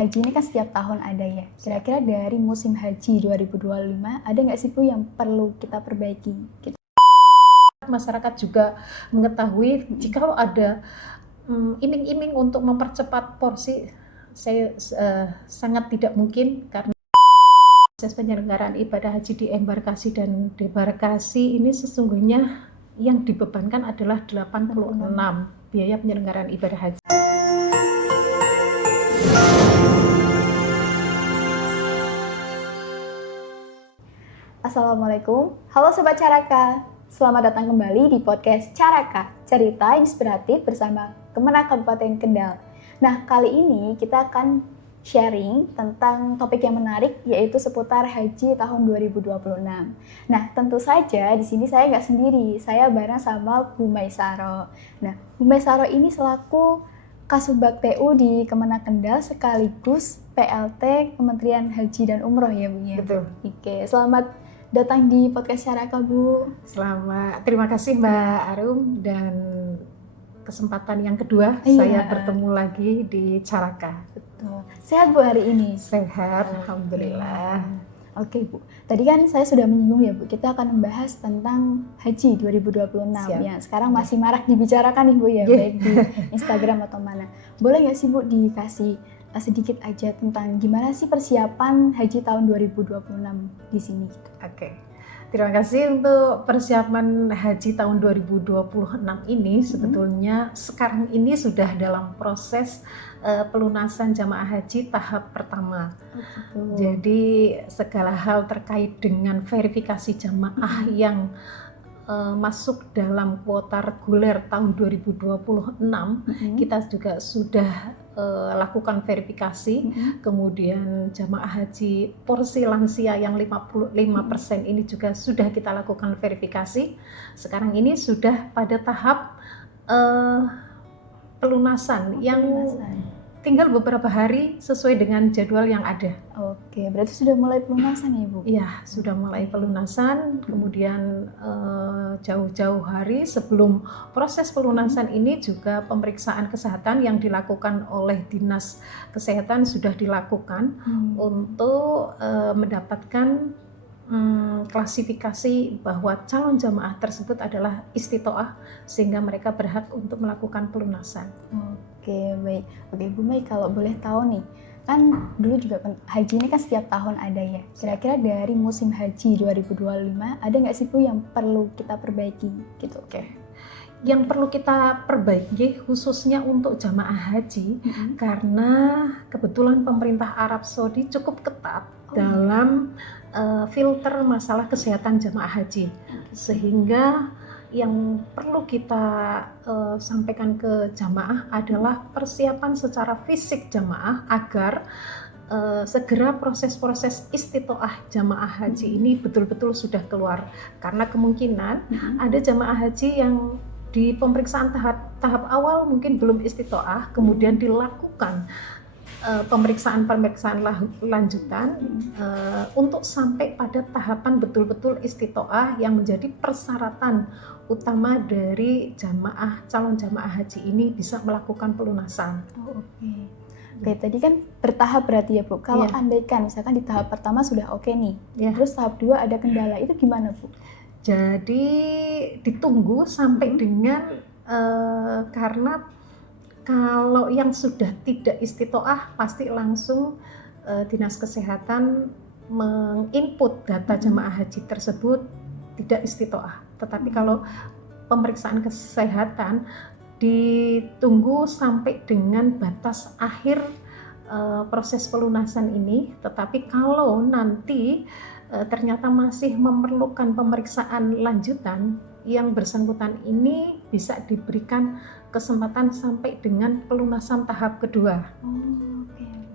Haji ini kan setiap tahun ada ya. Kira-kira dari musim haji 2025 ada nggak sih Bu yang perlu kita perbaiki? Gitu. Masyarakat juga mengetahui jika ada iming-iming untuk mempercepat porsi, saya sangat tidak mungkin karena proses penyelenggaraan ibadah haji di embarkasi dan debarkasi ini sesungguhnya yang dibebankan adalah 86 biaya penyelenggaraan ibadah haji. Assalamualaikum, halo Sobat Caraka. Selamat datang kembali di podcast Caraka, cerita inspiratif bersama Kemenak Kabupaten Kendal. Nah, kali ini kita akan sharing tentang topik yang menarik, yaitu seputar haji tahun 2026. Nah, tentu saja di sini saya nggak sendiri, saya bareng sama Bu Maisaro. Nah, Bu Maisaro ini selaku Kasubag TU di Kemenak Kendal sekaligus PLT Kementerian Haji dan Umroh ya Bu ya? Betul. Oke, selamat datang di podcast Caraka Bu. Terima kasih Mbak Arum, dan kesempatan yang kedua saya bertemu lagi di Caraka. Betul. Sehat Bu hari ini? Sehat, alhamdulillah. Oke Bu, tadi kan saya sudah menyinggung ya Bu, kita akan membahas tentang haji 2026. Siap. Ya. Sekarang masih marak dibicarakan nih Bu ya, baik di Instagram atau mana. Boleh nggak sih Bu dikasih sedikit aja tentang gimana sih persiapan haji tahun 2026 di sini? Oke. Terima kasih untuk persiapan haji tahun 2026 ini. Sebetulnya sekarang ini sudah dalam proses pelunasan jamaah haji tahap pertama. Jadi segala hal terkait dengan verifikasi jamaah yang masuk dalam kuota reguler tahun 2026, kita juga sudah lakukan verifikasi. Kemudian jamaah haji porsi lansia yang 55% ini juga sudah kita lakukan verifikasi. Sekarang ini sudah pada tahap pelunasan yang tinggal beberapa hari sesuai dengan jadwal yang ada. Oke, berarti sudah mulai pelunasan ya Bu? Iya, sudah mulai pelunasan. Kemudian jauh-jauh hari sebelum proses pelunasan ini juga pemeriksaan kesehatan yang dilakukan oleh Dinas Kesehatan sudah dilakukan untuk mendapatkan klasifikasi bahwa calon jamaah tersebut adalah istitoah sehingga mereka berhak untuk melakukan pelunasan. Oke, baik. Oke Bu Mai, kalau boleh tahu nih, kan dulu juga haji ini kan setiap tahun ada ya. Kira-kira dari musim haji 2025 ada nggak sih Bu yang perlu kita perbaiki gitu? Oke. Yang perlu kita perbaiki khususnya untuk jamaah haji karena kebetulan pemerintah Arab Saudi cukup ketat dalam filter masalah kesehatan jamaah haji, sehingga yang perlu kita sampaikan ke jamaah adalah persiapan secara fisik jamaah agar segera proses-proses istitoah jamaah haji ini betul-betul sudah keluar, karena kemungkinan ada jamaah haji yang di pemeriksaan tahap awal mungkin belum istitoah, kemudian dilakukan pemeriksaan lanjutan untuk sampai pada tahapan betul-betul istitoah yang menjadi persyaratan utama dari calon jamaah haji ini bisa melakukan pelunasan. Oke, tadi kan bertahap berarti ya Bu. Kalau andaikan misalkan di tahap pertama sudah oke nih, terus tahap 2 ada kendala, itu gimana Bu? Jadi ditunggu sampai dengan karena kalau yang sudah tidak istitoah pasti langsung Dinas Kesehatan menginput data jamaah haji tersebut tidak istitoah. Tetapi kalau pemeriksaan kesehatan ditunggu sampai dengan batas akhir proses pelunasan ini. Tetapi kalau nanti ternyata masih memerlukan pemeriksaan lanjutan, yang bersangkutan ini bisa diberikan kesempatan sampai dengan pelunasan tahap kedua.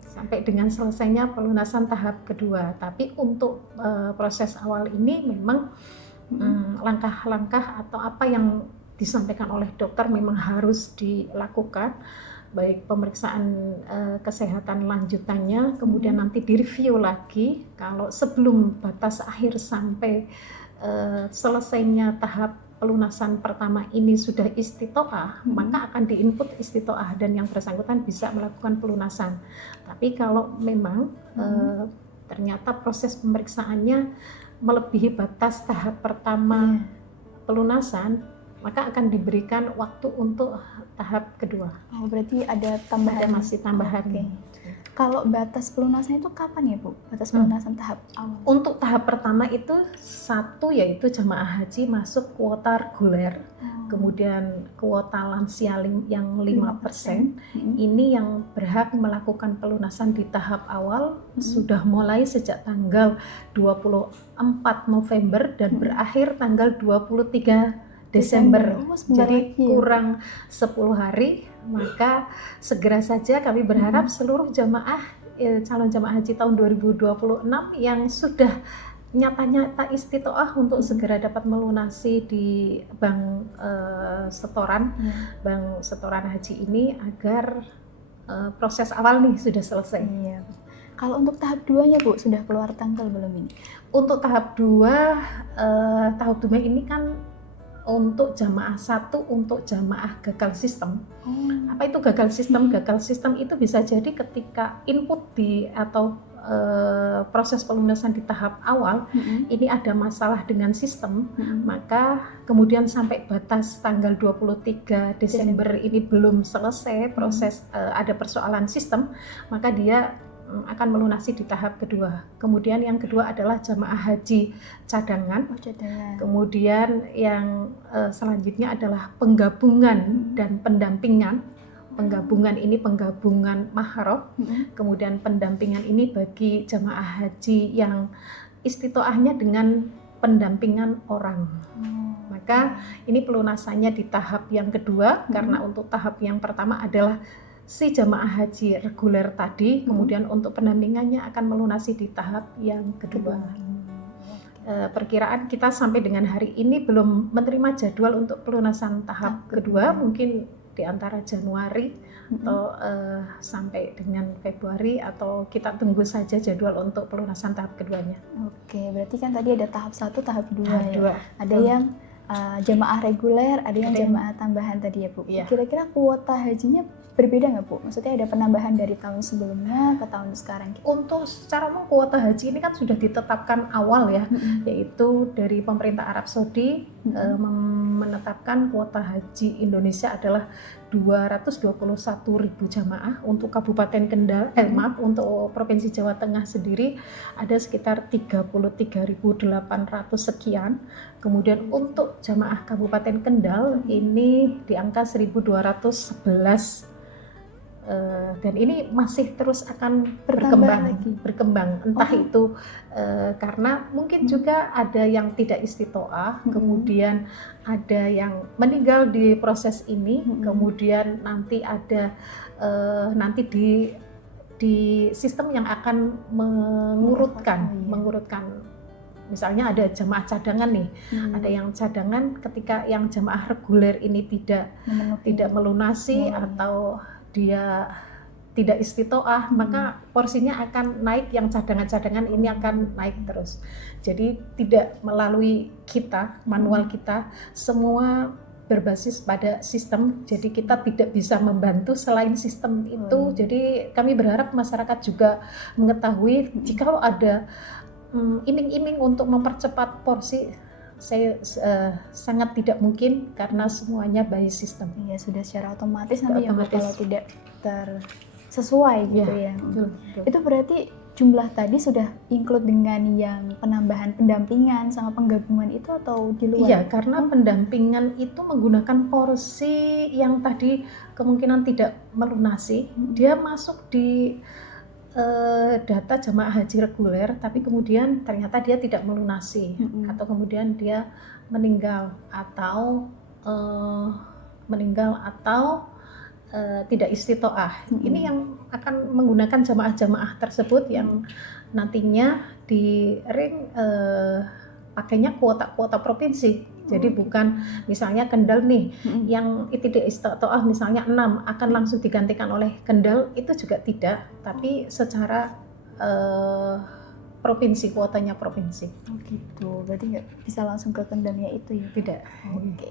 Sampai dengan selesainya pelunasan tahap kedua. Tapi untuk proses awal ini memang langkah-langkah atau apa yang disampaikan oleh dokter memang harus dilakukan, baik pemeriksaan kesehatan lanjutannya, kemudian nanti direview lagi kalau sebelum batas akhir sampai selesainya tahap pelunasan pertama ini sudah istitoah, maka akan diinput istitoah dan yang bersangkutan bisa melakukan pelunasan. Tapi kalau memang ternyata proses pemeriksaannya melebihi batas tahap pertama pelunasan, maka akan diberikan waktu untuk tahap kedua. Oh, berarti ada tambahan. Masih tambahan. Okay. Kalau batas pelunasan itu kapan ya Bu? Batas pelunasan tahap awal? Untuk tahap pertama itu satu yaitu jamaah haji masuk kuota reguler, kemudian kuota lansia yang 5%. Ini yang berhak melakukan pelunasan di tahap awal sudah mulai sejak tanggal 24 November dan berakhir tanggal 23 Desember. Jadi kurang 10 hari. Maka segera saja kami berharap seluruh jamaah calon jamaah haji tahun 2026 yang sudah nyata-nyata istitoah untuk segera dapat melunasi di bank setoran haji ini agar proses awal nih sudah selesai. Iya. Kalau untuk tahap 2-nya Bu, sudah keluar tanggal belum ini? Untuk tahap 2 ini kan untuk jamaah 1 untuk jamaah gagal sistem. Apa itu gagal sistem? Gagal sistem itu bisa jadi ketika input atau proses pelunasan di tahap awal ini ada masalah dengan sistem, maka kemudian sampai batas tanggal 23 Desember ini belum selesai proses ada persoalan sistem, maka dia akan melunasi di tahap kedua. Kemudian yang kedua adalah jamaah haji cadangan. Kemudian yang selanjutnya adalah penggabungan dan pendampingan. Penggabungan ini penggabungan mahram. Kemudian pendampingan ini bagi jamaah haji yang istitoahnya dengan pendampingan orang. Maka ini pelunasannya di tahap yang kedua, karena untuk tahap yang pertama adalah si jamaah haji reguler tadi, kemudian untuk pendampingannya akan melunasi di tahap yang kedua. Perkiraan kita sampai dengan hari ini belum menerima jadwal untuk pelunasan tahap kedua, mungkin di antara Januari atau sampai dengan Februari, atau kita tunggu saja jadwal untuk pelunasan tahap keduanya. Oke, berarti kan tadi ada tahap 1, tahap 2 ya. Ada yang jamaah reguler, ada yang jamaah tambahan tadi ya Bu. Iya. Kira-kira kuota hajinya berbeda nggak Bu? Maksudnya ada penambahan dari tahun sebelumnya ke tahun sekarang? Untuk secara umum kuota haji ini kan sudah ditetapkan awal ya, yaitu dari pemerintah Arab Saudi menetapkan kuota haji Indonesia adalah 221.000 jamaah. Untuk Kabupaten Kendal, untuk Provinsi Jawa Tengah sendiri ada sekitar 33.800 sekian. Kemudian untuk jamaah Kabupaten Kendal ini di angka 1.211. Dan ini masih terus akan berkembang. Entah itu karena mungkin juga ada yang tidak istitoah, kemudian ada yang meninggal di proses ini, kemudian nanti ada nanti di sistem yang akan mengurutkan. Misalnya ada jamaah cadangan nih, ada yang cadangan ketika yang jamaah reguler ini tidak melunasi atau dia tidak istitoah, maka porsinya akan naik, yang cadangan-cadangan ini akan naik terus. Jadi tidak melalui kita, manual kita, semua berbasis pada sistem, jadi kita tidak bisa membantu selain sistem itu. Jadi kami berharap masyarakat juga mengetahui jika ada iming-iming untuk mempercepat porsi, saya sangat tidak mungkin karena semuanya by system. Iya, sudah secara otomatis nanti ya kalau tidak sesuai gitu ya. Betul. Itu berarti jumlah tadi sudah include dengan yang penambahan pendampingan sama penggabungan itu atau di luar? Iya, karena pendampingan itu menggunakan porsi yang tadi kemungkinan tidak melunasi, dia masuk di data jamaah haji reguler, tapi kemudian ternyata dia tidak melunasi, atau kemudian dia meninggal atau tidak istitoah. Ini yang akan menggunakan jamaah-jamaah tersebut yang nantinya di ring pakainya kuota provinsi. Jadi bukan misalnya Kendal nih yang tidak istitoah misalnya 6 akan langsung digantikan oleh Kendal, itu juga tidak, tapi secara provinsi, kuotanya provinsi. Oh gitu, berarti nggak bisa langsung ke Kendalnya itu ya? Tidak. Oke.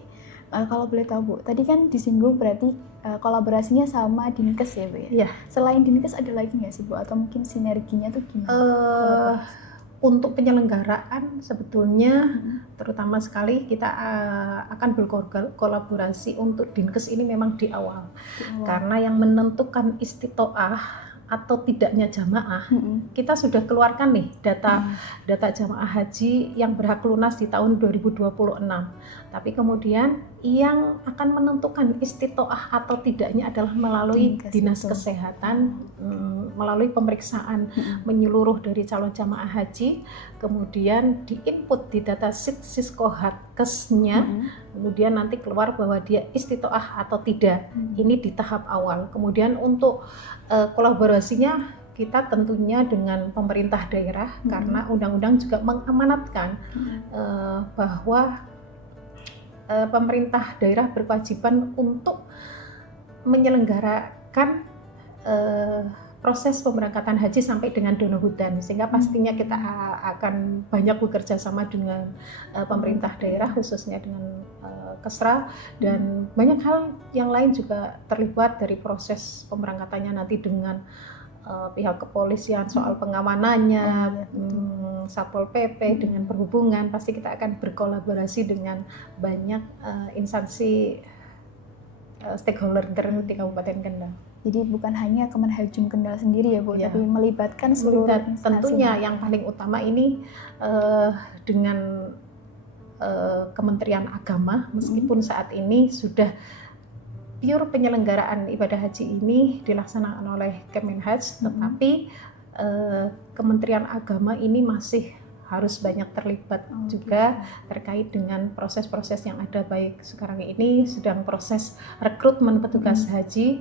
Kalau boleh tahu Bu, tadi kan disinggung berarti kolaborasinya sama Dinkes ya Bu ya? Iya. Selain Dinkes ada lagi nggak sih Bu? Atau mungkin sinerginya tuh gimana? Untuk penyelenggaraan sebetulnya terutama sekali kita akan berkolaborasi untuk Dinkes ini memang di awal. Karena yang menentukan istitoah atau tidaknya jamaah, kita sudah keluarkan nih data jamaah haji yang berhak lunas di tahun 2026. Tapi kemudian yang akan menentukan istitoah atau tidaknya adalah melalui Dinas Kesehatan, melalui pemeriksaan menyeluruh dari calon jamaah haji, kemudian diinput di data Siskohatkesnya, kemudian nanti keluar bahwa dia istitoah atau tidak. Ini di tahap awal. Kemudian untuk kolaborasinya kita tentunya dengan pemerintah daerah, karena undang-undang juga mengamanatkan bahwa pemerintah daerah berkewajiban untuk menyelenggarakan proses pemberangkatan haji sampai dengan dono hudan, sehingga pastinya kita akan banyak bekerja sama dengan pemerintah daerah, khususnya dengan Kesra, dan banyak hal yang lain juga terlibat dari proses pemberangkatannya nanti dengan pihak kepolisian soal pengamanannya, Satpol PP dengan perhubungan. Pasti kita akan berkolaborasi dengan banyak instansi stakeholder di Kabupaten Kendal. Jadi bukan hanya Kemenhajum Kendal sendiri ya Bu, tapi melibatkan seluruh instansi. Tentunya yang paling utama ini dengan Kementerian Agama, meskipun saat ini sudah pure penyelenggaraan ibadah haji ini dilaksanakan oleh Kemenhaj, tetapi Kementerian Agama ini masih harus banyak terlibat juga terkait dengan proses-proses yang ada, baik sekarang ini sedang proses rekrutmen petugas haji,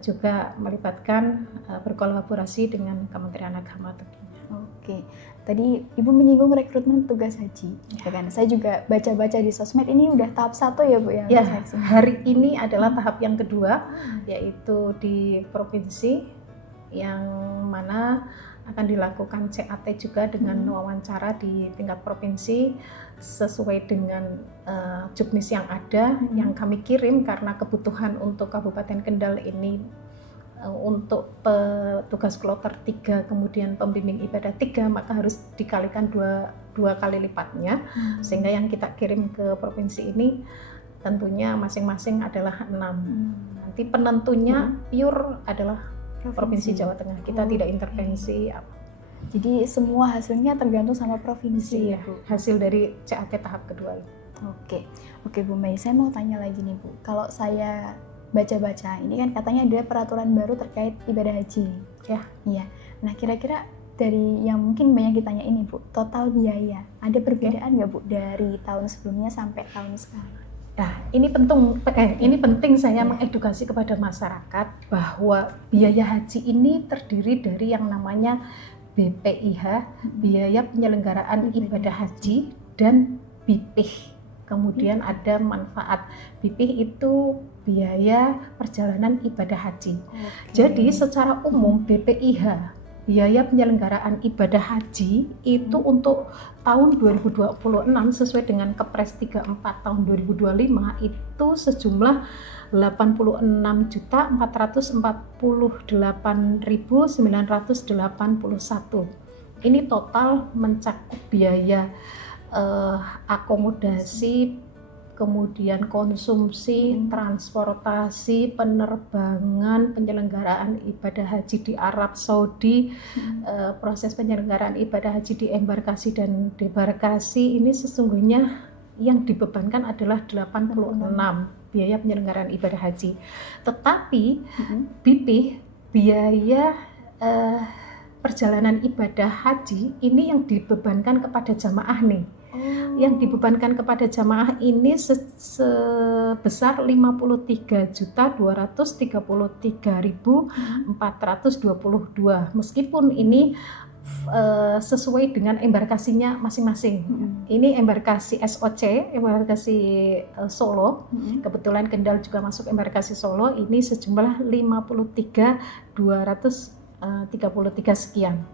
juga melibatkan berkolaborasi dengan Kementerian Agama tentunya. Oke, tadi Ibu menyinggung rekrutmen petugas haji, ya kan? Saya juga baca-baca di sosmed, ini udah tahap 1 ya Bu ya? Ya, hari ini adalah tahap yang kedua, yaitu di provinsi, yang mana akan dilakukan CAT juga dengan wawancara di tingkat provinsi sesuai dengan juknis yang ada, yang kami kirim karena kebutuhan untuk Kabupaten Kendal ini untuk petugas kloter 3 kemudian pembimbing ibadah 3, maka harus dikalikan dua kali lipatnya, sehingga yang kita kirim ke provinsi ini tentunya masing-masing adalah 6. Nanti penentunya pure adalah Provinsi Jawa Tengah. Kita tidak intervensi apa. Jadi semua hasilnya tergantung sama provinsi ya, hasil dari CAT tahap kedua ini. Oke Bu Mei, saya mau tanya lagi nih Bu. Kalau saya baca-baca, ini kan katanya ada peraturan baru terkait ibadah haji. Iya. Nah, kira-kira dari yang mungkin banyak ditanya ini Bu, total biaya, ada perbedaan nggak Bu dari tahun sebelumnya sampai tahun sekarang? Nah, ini penting saya mengedukasi kepada masyarakat bahwa biaya haji ini terdiri dari yang namanya BPIH, biaya penyelenggaraan ibadah haji, dan BIPIH. Kemudian ada manfaat. BIPIH itu biaya perjalanan ibadah haji. Jadi secara umum BPIH, biaya penyelenggaraan ibadah haji itu untuk tahun 2026 sesuai dengan Kepres 34 tahun 2025 itu sejumlah 86.448.981. Ini total mencakup biaya akomodasi, kemudian konsumsi, transportasi, penerbangan, penyelenggaraan ibadah haji di Arab Saudi, proses penyelenggaraan ibadah haji di embarkasi dan debarkasi. Ini sesungguhnya yang dibebankan adalah 86 biaya penyelenggaraan ibadah haji. Tetapi BIPIH, biaya perjalanan ibadah haji ini yang dibebankan kepada jamaah nih. Yang dibebankan kepada jamaah ini sebesar 53.233.422, meskipun ini sesuai dengan embarkasinya masing-masing. Ini embarkasi SOC, embarkasi Solo. Kebetulan Kendal juga masuk embarkasi Solo. Ini sejumlah 53.233 sekian.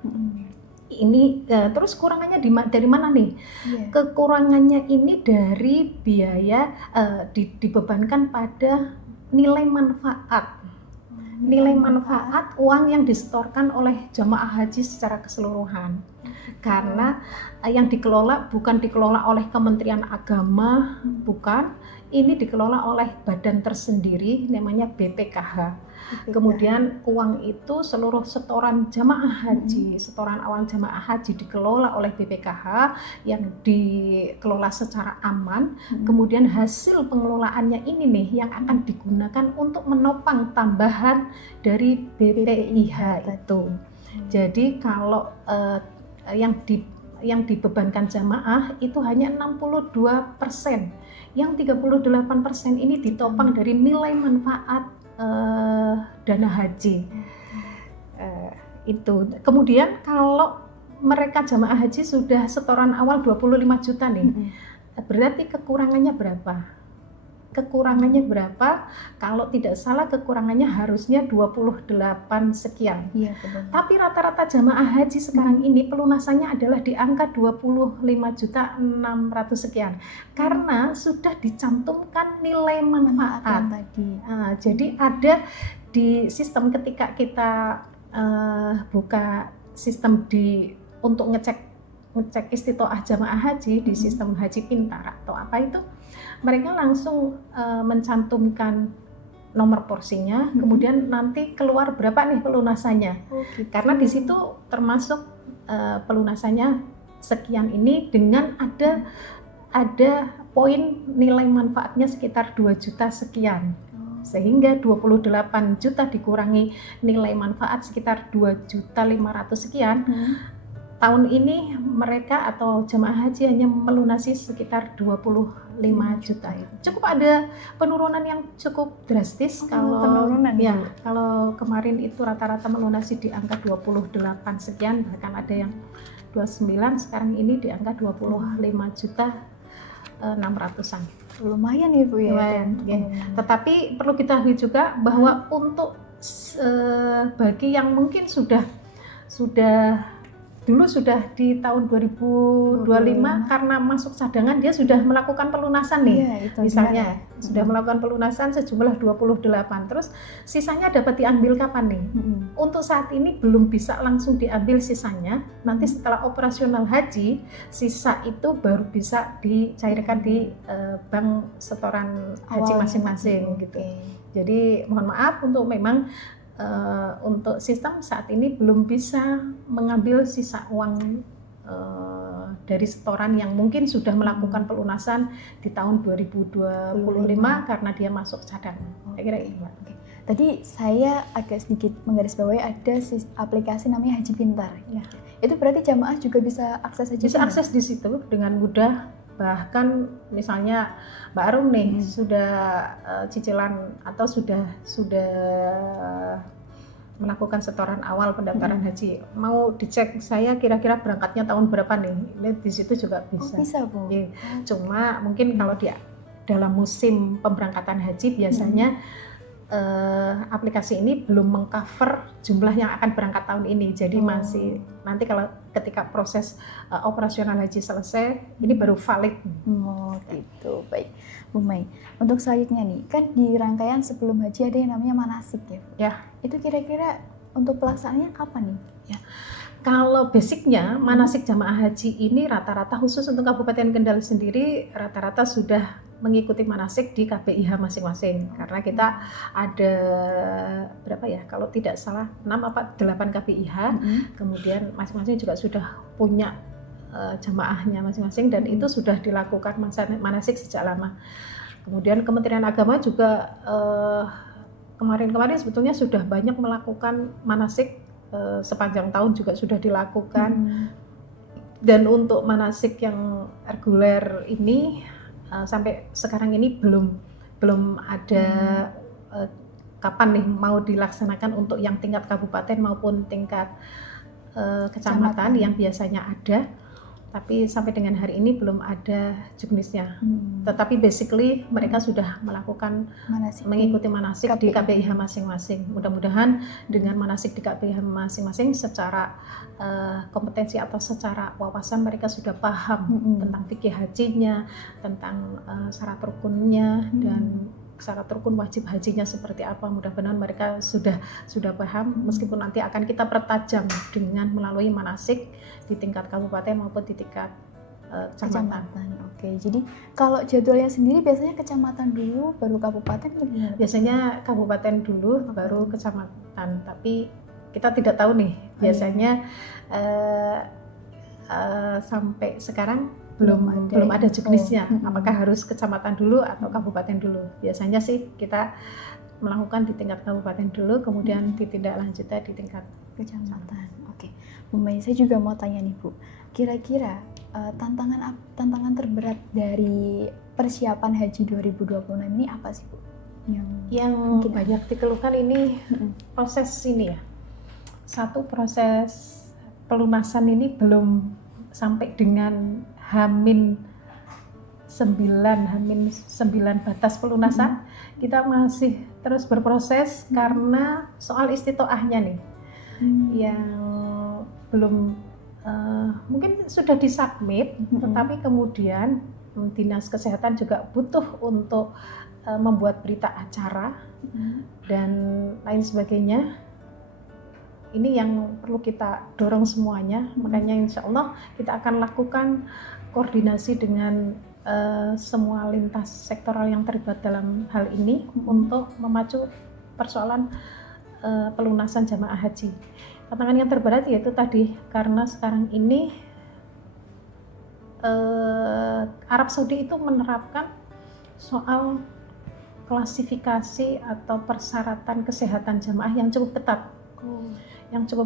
Ini terus kurangannya dari mana nih? Iya. Kekurangannya ini dari biaya dibebankan pada nilai manfaat. Nilai manfaat uang yang disetorkan oleh jamaah haji secara keseluruhan. Karena yang dikelola bukan dikelola oleh Kementerian Agama, bukan. Ini dikelola oleh badan tersendiri namanya BPKH. Kemudian uang itu seluruh setoran jamaah haji, setoran awal jamaah haji dikelola oleh BPKH yang dikelola secara aman. Kemudian hasil pengelolaannya ini nih yang akan digunakan untuk menopang tambahan dari BPIH itu. Jadi kalau yang dibebankan jamaah itu hanya 62%. Yang 38% ini ditopang dari nilai manfaat dana haji. Itu. Kemudian kalau mereka jamaah haji sudah setoran awal 25 juta nih. Berarti kekurangannya berapa? Kekurangannya berapa? Kalau tidak salah kekurangannya harusnya 28 sekian. Iya, betul. Tapi rata-rata jamaah haji sekarang ini pelunasannya adalah di angka 25.600 sekian. Karena sudah dicantumkan nilai manfaat tadi. Jadi ada di sistem ketika kita buka sistem untuk ngecek istitoah jamaah haji di sistem Haji Pintar atau apa itu, mereka langsung mencantumkan nomor porsinya, kemudian nanti keluar berapa nih pelunasannya. Gitu. Karena di situ termasuk pelunasannya sekian ini dengan ada poin nilai manfaatnya sekitar 2 juta sekian. Sehingga 28 juta dikurangi nilai manfaat sekitar 2.500.000 sekian. Tahun ini mereka atau jamaah haji hanya melunasi sekitar 25 juta. Cukup ada penurunan yang cukup drastis. Kalau kemarin itu rata-rata melunasi di angka 28 sekian, bahkan ada yang 29, sekarang ini di angka 25 juta 600-an. Lumayan ya Bu ya. Lumayan. Tetapi perlu kita ketahui juga bahwa untuk bagi yang mungkin sudah dulu sudah di tahun 2025 karena masuk cadangan dia sudah melakukan pelunasan nih. Iya, itu misalnya sudah melakukan pelunasan sejumlah 28, terus sisanya dapat diambil kapan nih? Untuk saat ini belum bisa langsung diambil sisanya. Nanti setelah operasional haji, sisa itu baru bisa dicairkan di bank setoran haji masing-masing gitu. Jadi mohon maaf untuk memang untuk sistem saat ini belum bisa mengambil sisa uang dari setoran yang mungkin sudah melakukan pelunasan di tahun 2025 karena dia masuk cadangan. Kira-kira itu. Tadi saya agak sedikit menggarisbawahi ada aplikasi namanya Haji Pintar. Ya. Itu berarti jamaah juga bisa akses Haji Pintar? Bisa akses di situ dengan mudah. Bahkan misalnya Mbak Arum nih sudah cicilan atau sudah melakukan setoran awal pendaftaran haji, mau dicek saya kira-kira berangkatnya tahun berapa nih, di situ juga bisa. Bisa Bu. Ya. Cuma mungkin kalau dalam musim pemberangkatan haji biasanya aplikasi ini belum mengcover jumlah yang akan berangkat tahun ini, jadi masih nanti kalau ketika proses operasional haji selesai ini baru valid. Gitu, baik Bu Mai. Untuk selanjutnya nih, kan di rangkaian sebelum haji ada yang namanya manasik ya. Ya. Itu kira-kira untuk pelaksanaannya kapan nih? Ya. Kalau basicnya manasik jamaah haji ini rata-rata khusus untuk Kabupaten Kendal sendiri rata-rata sudah mengikuti manasik di KBIH masing-masing, karena kita ada berapa ya, kalau tidak salah 6 apa 8 KBIH, kemudian masing-masing juga sudah punya jamaahnya masing-masing dan itu sudah dilakukan manasik sejak lama. Kemudian Kementerian Agama juga kemarin-kemarin sebetulnya sudah banyak melakukan manasik, sepanjang tahun juga sudah dilakukan. Dan untuk manasik yang reguler ini sampai sekarang ini belum ada kapan nih mau dilaksanakan untuk yang tingkat kabupaten maupun tingkat kecamatan yang biasanya ada. Tapi sampai dengan hari ini belum ada juknisnya. Tetapi basically mereka sudah melakukan mengikuti manasik di KBIH masing-masing. Mudah-mudahan dengan manasik di KBIH masing-masing secara kompetensi atau secara wawasan mereka sudah paham tentang fikih hajinya, tentang syarat rukunnya dan syarat rukun wajib hajinya seperti apa. Mudah-mudahan mereka sudah paham, meskipun nanti akan kita pertajam dengan melalui manasik di tingkat kabupaten maupun di tingkat kecamatan. Oke, jadi kalau jadwalnya sendiri biasanya kecamatan dulu baru kabupaten bagaimana? Biasanya kabupaten dulu baru kecamatan, tapi kita tidak tahu nih biasanya sampai sekarang belum ada juknisnya. Apakah harus kecamatan dulu atau kabupaten dulu? Biasanya sih kita melakukan di tingkat kabupaten dulu, kemudian ditindaklanjutnya di tingkat kecamatan. Oke, Bu Mai, saya juga mau tanya nih Bu, kira-kira tantangan terberat dari persiapan haji 2026 ini apa sih Bu? Yang banyak dikeluhkan ini proses ini ya. Satu, proses pelunasan ini belum sampai dengan Hamin 9 batas pelunasan. Kita masih terus berproses karena soal istitoahnya nih yang belum mungkin sudah disubmit, tetapi kemudian Dinas Kesehatan juga butuh untuk membuat berita acara dan lain sebagainya. Ini yang perlu kita dorong semuanya, makanya insya Allah kita akan lakukan koordinasi dengan semua lintas sektoral yang terlibat dalam hal ini untuk memacu persoalan pelunasan jamaah haji. Tantangan yang terberat yaitu tadi, karena sekarang ini Arab Saudi itu menerapkan soal klasifikasi atau persyaratan kesehatan jamaah yang cukup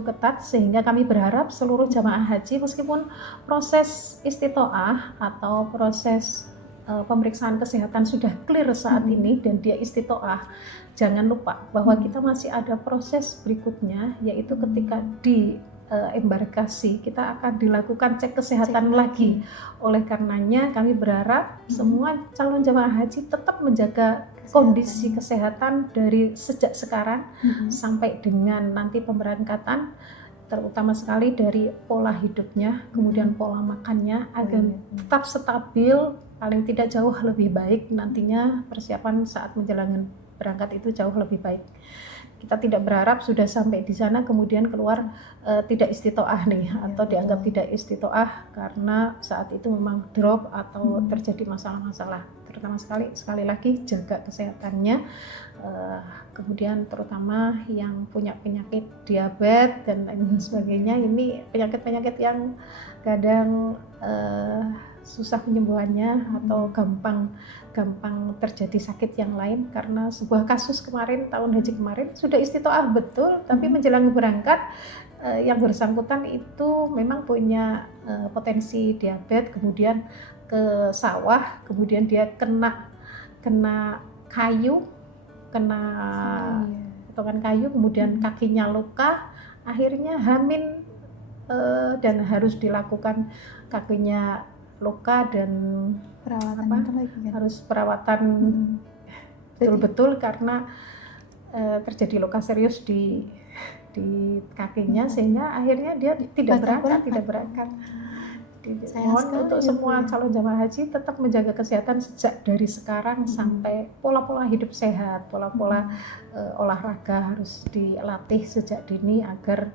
ketat, sehingga kami berharap seluruh jamaah haji, meskipun proses istitoah atau proses pemeriksaan kesehatan sudah clear saat ini dan dia istitoah, jangan lupa bahwa kita masih ada proses berikutnya, yaitu ketika di embarkasi kita akan dilakukan cek kesehatan lagi. Oleh karenanya kami berharap semua calon jamaah haji tetap menjaga kondisi kesehatan dari sejak sekarang sampai dengan nanti pemberangkatan, terutama sekali dari pola hidupnya, kemudian pola makannya agar tetap stabil, paling tidak jauh lebih baik nantinya persiapan saat menjalani berangkat itu jauh lebih baik. Kita tidak berharap sudah sampai di sana kemudian keluar tidak istitoah nih, atau dianggap tidak istitoah karena saat itu memang drop atau terjadi masalah-masalah. Terutama sekali lagi jaga kesehatannya, kemudian terutama yang punya penyakit diabetes dan lain sebagainya. Ini penyakit-penyakit yang kadang susah penyembuhannya atau gampang terjadi sakit yang lain. Karena sebuah kasus kemarin, tahun haji kemarin sudah istitoah betul, tapi menjelang berangkat yang bersangkutan itu memang punya potensi diabetes, kemudian ke sawah, kemudian dia kena kayu, potongan kayu, kemudian kakinya luka, akhirnya Hamin dan harus dilakukan kakinya luka dan harus perawatan betul-betul karena terjadi luka serius di kakinya, sehingga akhirnya dia tidak berangkat. Mohon untuk semua calon jamaah haji tetap menjaga kesehatan sejak dari sekarang sampai pola-pola hidup sehat, pola-pola olahraga harus dilatih sejak dini agar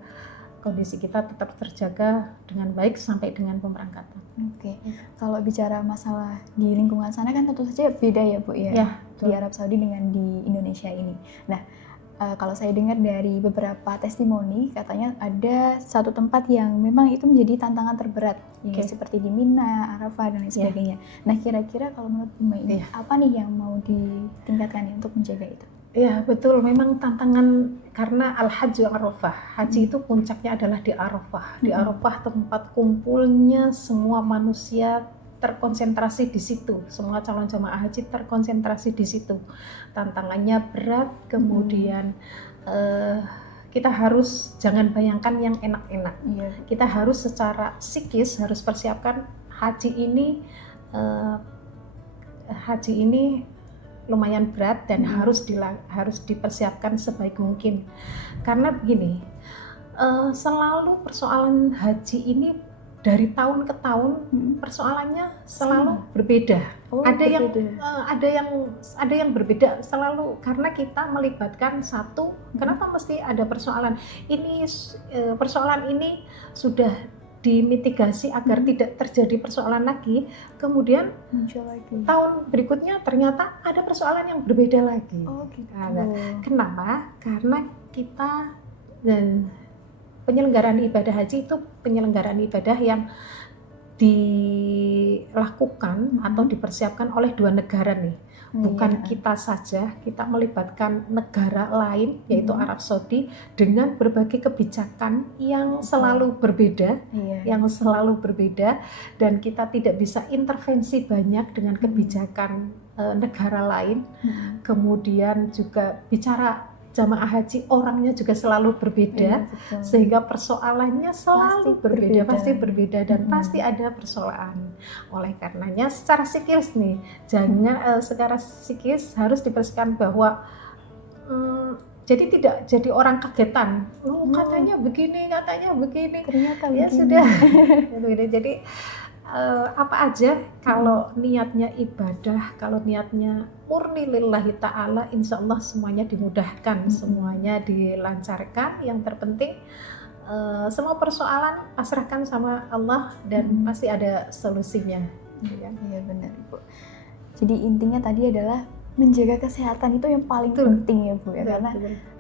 kondisi kita tetap terjaga dengan baik sampai dengan pemberangkatan. Oke. Kalau bicara masalah di lingkungan sana kan tentu saja beda ya Bu ya, di Arab Saudi dengan di Indonesia ini. Nah, kalau saya dengar dari beberapa testimoni, katanya ada satu tempat yang memang itu menjadi tantangan terberat, ya, seperti di Mina, Arafah dan lain sebagainya. Nah, kira-kira kalau menurut Bu Mai ini apa nih yang mau ditingkatkan ya untuk menjaga itu? Ya betul, memang tantangan karena Al-Hajj Arafah, haji itu puncaknya adalah di Arafah. Di Arafah tempat kumpulnya semua manusia terkonsentrasi di situ, semua calon jamaah haji terkonsentrasi di situ. Tantangannya berat, kemudian kita harus jangan bayangkan yang enak-enak. Iya. Kita harus secara psikis harus persiapkan haji ini lumayan berat dan harus dipersiapkan sebaik mungkin. Karena begini, selalu persoalan haji ini dari tahun ke tahun persoalannya selalu berbeda. Ada yang berbeda selalu karena kita melibatkan satu. Kenapa mesti ada persoalan ini? Persoalan ini sudah dimitigasi agar tidak terjadi persoalan lagi. Kemudian muncul lagi. Tahun berikutnya ternyata ada persoalan yang berbeda lagi. Oh gitu. Kenapa? Karena kita penyelenggaraan ibadah haji itu penyelenggaraan ibadah yang dilakukan atau dipersiapkan oleh dua negara nih. Bukan kita saja, kita melibatkan negara lain yaitu Arab Saudi dengan berbagai kebijakan yang selalu berbeda, dan kita tidak bisa intervensi banyak dengan kebijakan negara lain. Kemudian juga bicara jamaah haji orangnya juga selalu berbeda, sehingga persoalannya selalu pasti berbeda dan pasti ada persoalan. Oleh karenanya secara psikis nih, secara psikis harus dipastikan bahwa jadi tidak jadi orang kagetan. Katanya begini, ternyata ya begini. Sudah. Jadi apa aja kalau niatnya ibadah, kalau niatnya murni lillahi ta'ala, insya Allah semuanya dimudahkan, semuanya dilancarkan. Yang terpenting semua persoalan pasrahkan sama Allah dan pasti ada solusinya. Iya benar Bu. Jadi intinya tadi adalah menjaga kesehatan itu yang paling penting ya Bu ya, karena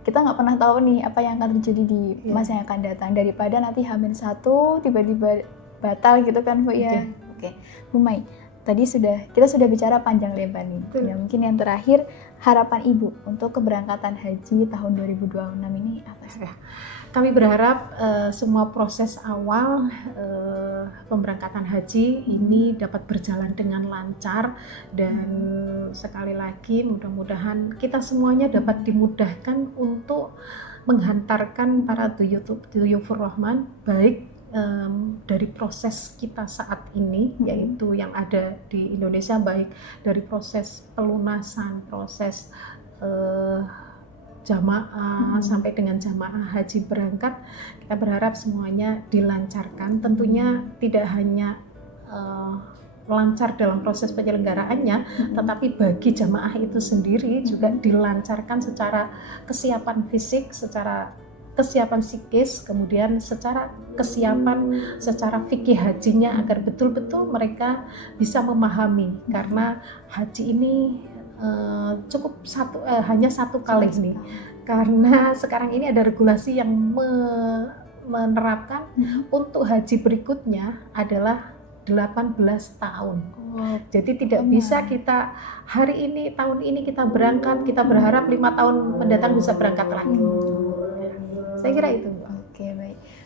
kita nggak pernah tahu nih apa yang akan terjadi di masa yang akan datang, daripada nanti H-1 tiba-tiba batal gitu kan Bu ya. Oke. Bu Mai, tadi kita sudah bicara panjang lebar nih. Ya, mungkin yang terakhir harapan Ibu untuk keberangkatan haji tahun 2026 ini apa sih? Kami berharap semua proses awal pemberangkatan haji ini dapat berjalan dengan lancar, dan sekali lagi mudah-mudahan kita semuanya dapat dimudahkan untuk menghantarkan para duyufur rahman, baik dari proses kita saat ini yaitu yang ada di Indonesia, baik dari proses pelunasan, proses jamaah sampai dengan jamaah haji berangkat. Kita berharap semuanya dilancarkan, tentunya tidak hanya lancar dalam proses penyelenggaraannya, tetapi bagi jamaah itu sendiri juga dilancarkan secara kesiapan fisik, secara kesiapan psikis, kemudian secara kesiapan secara fikih hajinya, agar betul-betul mereka bisa memahami, karena haji ini cukup hanya satu kali nih, karena sekarang ini ada regulasi yang menerapkan untuk haji berikutnya adalah 18 tahun. Jadi tidak bisa kita hari ini, tahun ini kita berangkat, kita berharap 5 tahun mendatang bisa berangkat lagi. Saya kira itu. Oke,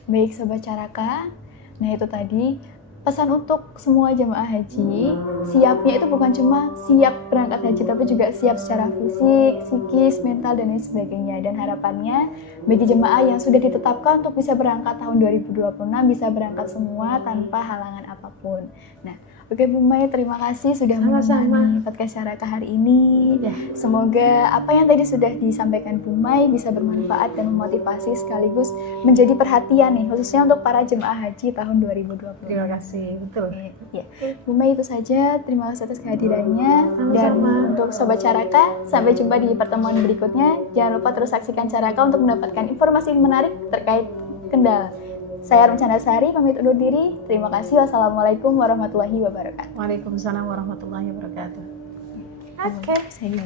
baik Sobat Caraka. Nah itu tadi pesan untuk semua jemaah haji. Siapnya itu bukan cuma siap berangkat haji, tapi juga siap secara fisik, psikis, mental, dan lain sebagainya. Dan harapannya bagi jemaah yang sudah ditetapkan untuk bisa berangkat tahun 2026 bisa berangkat semua tanpa halangan apapun. Nah, oke Bu Mai, terima kasih sudah menemani podcast Caraka hari ini. Semoga apa yang tadi sudah disampaikan Bu Mai bisa bermanfaat dan memotivasi sekaligus menjadi perhatian nih, khususnya untuk para jemaah haji tahun 2020. Terima kasih, betul. Ya. Bu Mai, itu saja. Terima kasih atas kehadirannya. Dan untuk Sobat Caraka, sampai jumpa di pertemuan berikutnya. Jangan lupa terus saksikan Caraka untuk mendapatkan informasi menarik terkait Kendal. Saya Rencana Sari, pamit undur diri. Terima kasih. Wassalamualaikum warahmatullahi wabarakatuh. Waalaikumsalam warahmatullahi wabarakatuh. Oke, saya